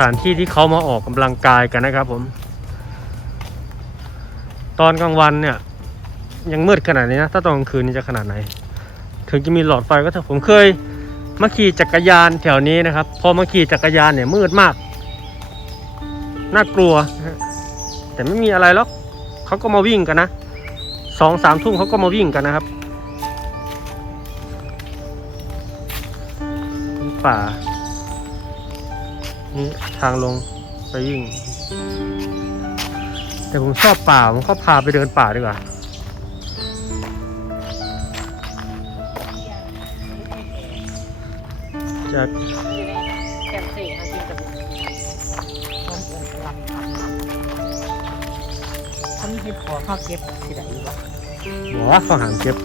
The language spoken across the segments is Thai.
สถานที่ที่เขามาออกกำลังกายกันนะครับผม ตอนกลางวันเนี่ย ยังมืดขนาดนี้นะ ถ้าตอนกลางคืนนี่จะขนาดไหน ถึงจะมีหลอดไฟก็เถอะผมเคยมาขี่จักรยานแถวนี้นะครับ พอมาขี่จักรยานเนี่ยมืดมาก น่ากลัว แต่ไม่มีอะไรหรอกเขาก็มาวิ่งกันนะสองสามทุ่มเขาก็มาวิ่งกันนะครับ ป่า นี่ทางลงไปวิ่ง แต่ผมชอบป่าผมก็พาไปเดินป่าดีกว่าจะแกมสี่มากินกับต้มเอิญกำลังทำเขามีเห็ดหัวข้าวเก็บที่ไหนอยู่วะหัวเขาหามเก็บ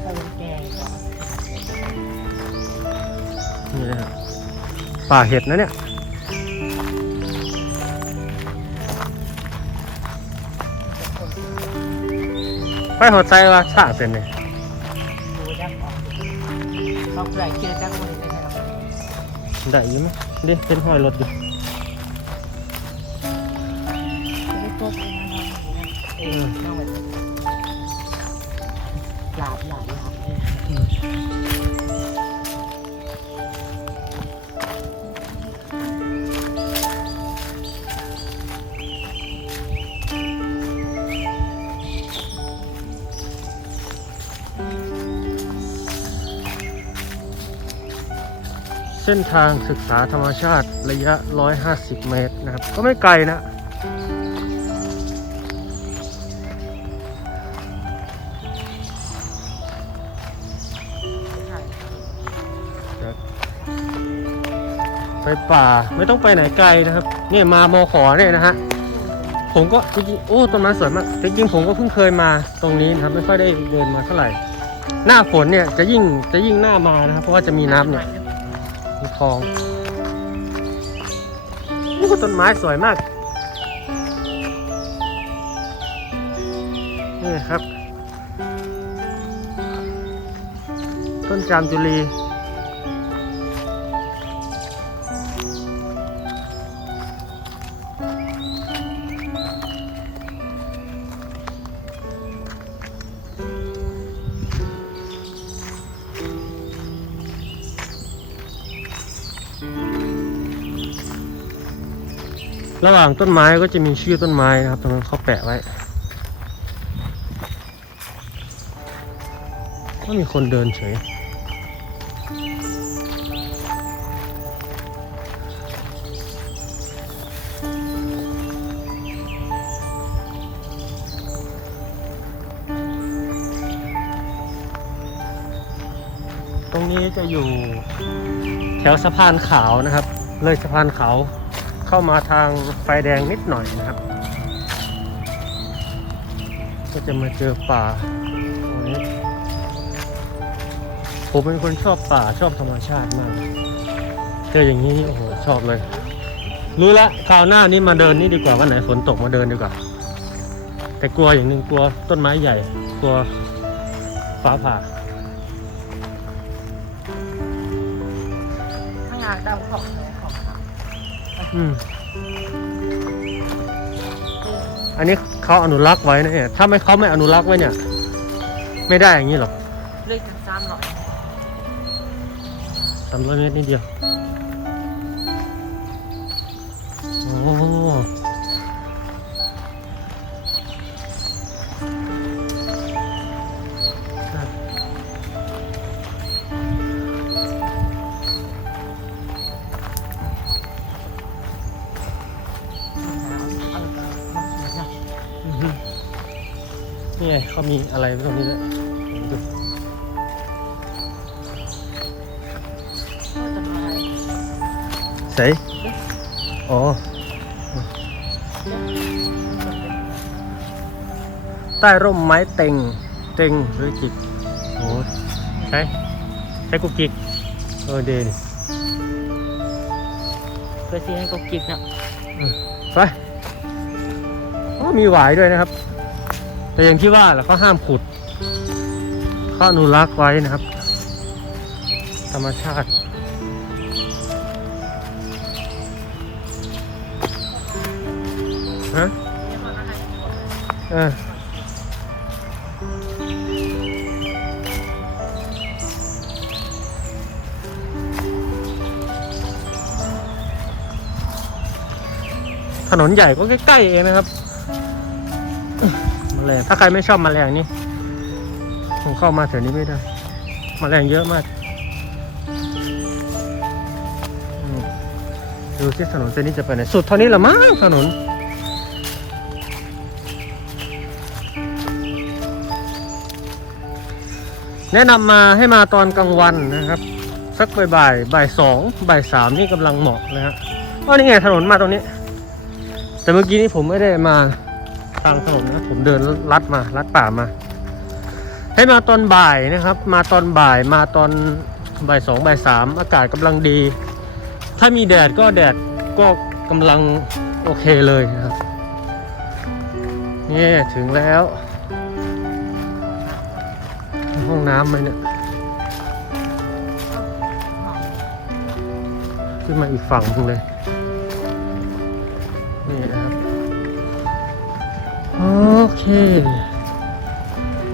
เขาเป็นแกงก่อนนี่นะครับ ป่าเห็ดนะเนี่ย ไปหัวใจว่าสร้างเสร็จเลยดูจักออกเขาเกลือเกลือจักคนเลยนะครับได้อยินไหมเด็เป็นห้อยรถอยู่จะได้พบกันนะเออน้องแบบหลาบหลาบหลาบ เส้นทางศึกษาธรรมชาติระยะ 150 เมตรนะครับ ก็ไม่ไกลนะ ไปป่าไม่ต้องไปไหนไกลนะครับ นี่มามอขอเนี่ยนะฮะ ผมก็จริงๆโอ้ต้นไม้สวยมากจริงๆผมก็เพิ่งเคยมาตรงนี้นะครับ ไม่ค่อยได้เดินมาเท่าไหร่ หน้าฝนเนี่ยจะยิ่งจะยิ่งหน้ามานะครับ เพราะว่าจะมีน้ำเนี่ย มีคลองโอ้ต้นไม้สวยมาก นี่ครับ ต้นจามจุลี ระหว่างต้นไม้ก็จะมีชื่อต้นไม้นะครับตรงนั้นเขาแปะไว้ ก็มีคนเดินเฉยตรงนี้จะอยู่แถวสะพานขาวนะครับ เลยสะพานขาว เข้ามาทางไฟแดงนิดหน่อยนะครับ ก็จะมาเจอป่าตรงนี้ผมเป็นคนชอบป่าชอบธรรมชาติมาก เจออย่างนี้โอ้โหชอบเลย รู้ละคราวหน้านี้มาเดินนี่ดีกว่าวันไหนฝนตกมาเดินดีกว่า แต่กลัวอย่างหนึ่งกลัวต้นไม้ใหญ่ กลัวฟ้าผ่า อืมอันนี้เขาอนุรักษ์ไว้นะเนี่ยถ้าไม่เขาไม่อนุรักษ์ไว้เนี่ย ไม่ได้อย่างนี้หรอก เลือกจังซ้ำหน่อยสามร้อยเมตรนิดเดียว ไงเขามีอะไรไว้ตรงนี้ด้วยดูต้นไม้ใส่อ๋อ ใต้ร่มไม้เต็ง เต็งหรือจิกโอ้ใช่ใช่กุกกิกเออเดนเพื่อที่ให้เขากินนะไปโอ้มีหวายด้วยนะครับ แต่อย่างที่ว่าแหละเขาห้ามขุดเขาอนุรักษ์ไว้นะครับ ธรรมชาติฮะเออถนนใหญ่ก็ใกล้ๆเองนะครับ แมลงถ้าใครไม่ชอบแมลงนี่คงเข้ามาแถวนี้ไม่ได้แมลงเยอะมากดูที่ถนนเส้นนี้จะไปไหนสุดเท่านี้เหรอมั้งถนนแนะนำมาให้มาตอนกลางวันนะครับ สักบ่ายบ่ายสองบ่ายสามนี่กำลังเหมาะนะฮะก็นี่ไงถนนมาตรงนี้ แต่เมื่อกี้นี้ผมไม่ได้มาางถนนนะผมเดินลัดมาลัดป่ามา ให้มาตอนบ่ายนะครับ มาตอนบ่ายมาตอนบ่ายสองบ่ายสามอากาศกำลังดี ถ้ามีแดดก็แดดก็กำลังโอเคเลยนะครับนี่ถึงแล้ว ห้องน้ำไหมเนี่ยขึ้นมาอีกฝั่งนึงเลยนี่นะครับ โอเค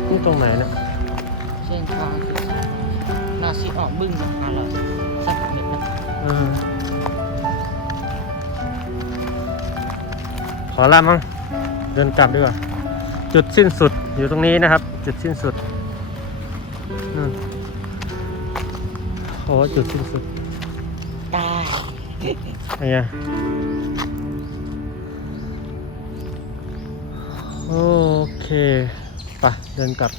นี่ตรงไหนเนะเส้นทางนาซีออกบึ้งสะพานเราสักเม็ดนะเออขอลามั้งเดินกลับดีกว่า จุดสิ้นสุดอยู่ตรงนี้นะครับ จุดสิ้นสุดนู่นโอ้จุดสิ้นสุดได้ไอ้เงี้ย โอเค ไปเดินกลับ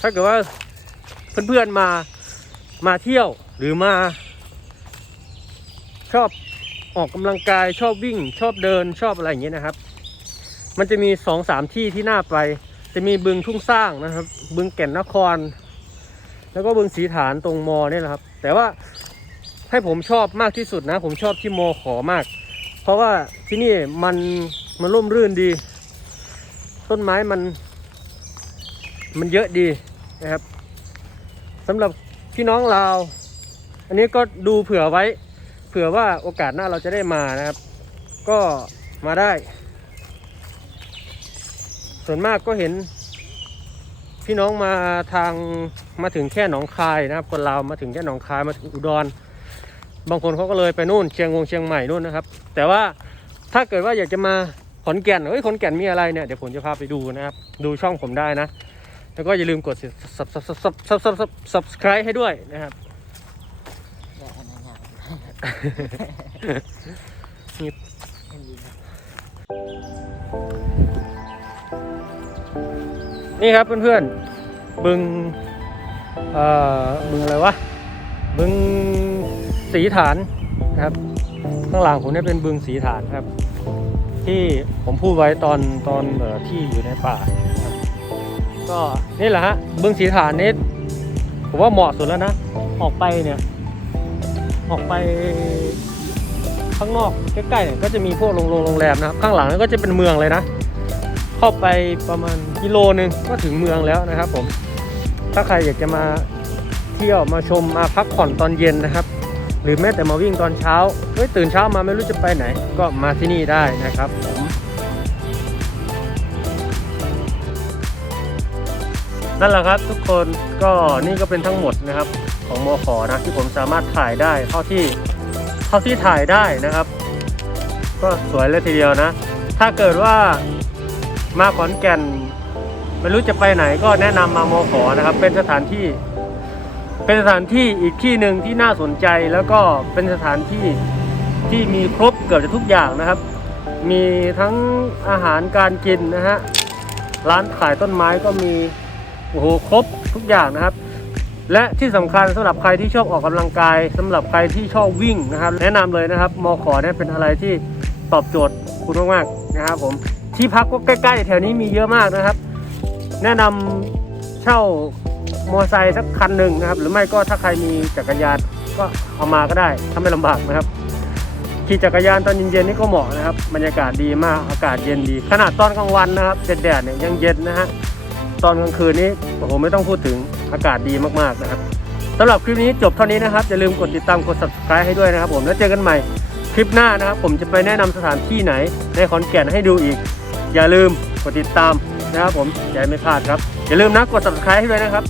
ถ้าเกิดว่าเพื่อนๆมามาเที่ยวหรือมา ชอบออกกำลังกายชอบวิ่ง ชอบเดินชอบอะไรอย่างเงี้ยนะครับ มันจะมีสองสามที่ที่น่าไป จะมีบึงทุ่งสร้างนะครับ บึงแก่นนคร แล้วก็บึงสีฐานตรงมอเนี่ยแหละครับ แต่ว่าให้ผมชอบมากที่สุดนะ ผมชอบที่มอขอมาก เพราะว่าที่นี่มันมันร่มรื่นดี ต้นไม้มัน มันเยอะดี นะครับสำหรับพี่น้องเราวอันนี้ก็ดูเผื่อไว้ เผื่อว่าโอกาสหน้าเราจะได้มานะครับ ก็มาได้ ส่วนมากก็เห็น พี่น้องมาทางมาถึงแค่หนองคายนะครับ คนลาวมาถึงแค่หนองคายมาถึงอุดร บางคนเขาก็เลยไปนู่นเชียงวงเชียงใหม่นู่นนะครับ แต่ว่าถ้าเกิดว่าอยากจะมาขอนแก่นเฮ้ยขอนแก่นมีอะไรเนี่ยเดี๋ยวผมจะพาไปดูนะครับ ดูช่องผมได้นะ แล้วก็อย่าลืมกด sub sub sub sub sub sub subscribe ให้ด้วยนะครับนี่นดีครับนี่ครับเพื่อนๆ บึง เอ่อ บึงอะไรวะ บึงสีฐานนะครับ ข้างหลังผมเนี่ยเป็นบึงสีฐานครับ ที่ผมพูดไว้ตอนตอนเอ่อที่อยู่ในป่า ก็นี่แหละฮะบึงสีฐานนี่ผมว่าเหมาะสุดแล้วนะ ออกไปเนี่ย ออกไปข้างนอกใกล้ๆเนี่ยก็จะมีพวกโรงโรงงแรมนะครับ ข้างหลังนั่นก็จะเป็นเมืองเลยนะ เข้าไปประมาณกิโลนึงก็ถึงเมืองแล้วนะครับผมถ้าใครอยากจะมาเที่ยวมาชมมาพักผ่อนตอนเย็นนะครับ หรือแม้แต่มาวิ่งตอนเช้าเฮ้ยตื่นเช้ามาไม่รู้จะไปไหน ก็มาที่นี่ได้นะครับผม นั่นแหละครับทุกคนก็นี่ก็เป็นทั้งหมดนะครับ ของมอขอนะที่ผมสามารถถ่ายได้เท่าที่เท่าที่ถ่ายได้นะครับ ก็สวยเลยทีเดียวนะ ถ้าเกิดว่ามาขอนแก่นไม่รู้จะไปไหนก็แนะนำมามอขอนะครับ เป็นสถานที่ เป็นสถานที่อีกที่หนึ่งที่น่าสนใจแล้วก็เป็นสถานที่ที่มีครบเกือบจะทุกอย่างนะครับ มีทั้งอาหารการกินนะฮะร้านขายต้นไม้ก็มี โอ้โหครบทุกอย่างนะครับ และที่สำคัญสำหรับใครที่ชอบออกกำลังกายสำหรับใครที่ชอบวิ่งนะครับ แนะนำเลยนะครับมอขอเนี่ยเป็นอะไรที่ตอบโจทย์คุณมากๆนะครับผมที่พักก็ใกล้ๆแถวนี้มีเยอะมากนะครับ แนะนำเช่ามอไซค์สักคันหนึ่งนะครับ หรือไม่ก็ถ้าใครมีจักรยานก็เอามาก็ได้ถ้าไม่ลำบากนะครับขี่จักรยานตอนเย็นๆนี่ก็เหมาะนะครับ บรรยากาศดีมากอากาศเย็นดี ขนาดตอนกลางวันนะครับแดดๆเนี่ยยังเย็นนะฮะ ตอนกลางคืนนี้โอ้โหไม่ต้องพูดถึงอากาศดีมากๆนะครับสำหรับคลิปนี้จบเท่านี้นะครับ อย่าลืมกดติดตามกด subscribe ให้ด้วยนะครับผมแล้วเจอกันใหม่คลิปหน้านะครับ ผมจะไปแนะนำสถานที่ไหนในขอนแก่นให้ดูอีก อย่าลืมกดติดตามนะครับผมอย่าไม่พลาดครับอย่าลืมนะกด subscribe ให้ด้วยนะครับ